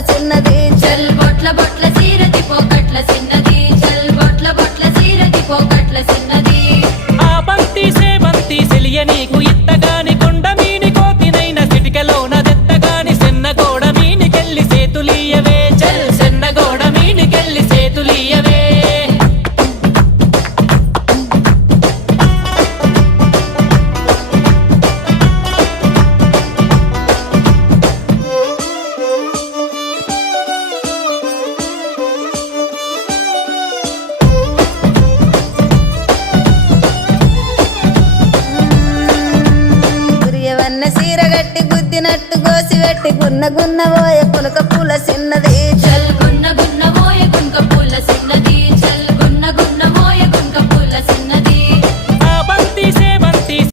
చిన్నది చల్ బొట్ల బొట్ల సీరది పోకట్ల చిన్నది చల్ బొట్ల బొట్ల సీరది పోకట్ల చిన్నది ఆ బంతి సేబంతి సెలియ నీకు ఇత్తగాని కొండ మీని కోతినైన సిటికలోన దెత్తగాని సెన్నగోడ మీనికెళ్ళి సేతులీయవే చల్ సెన్నగోడ మీనికెళ్ళి సేతులీయవే గురియవన్న సీర గట్టి గుద్దినట్టు గోసి పెట్టి గున్న గున్న పోయే పులక పూల చిన్నది చల్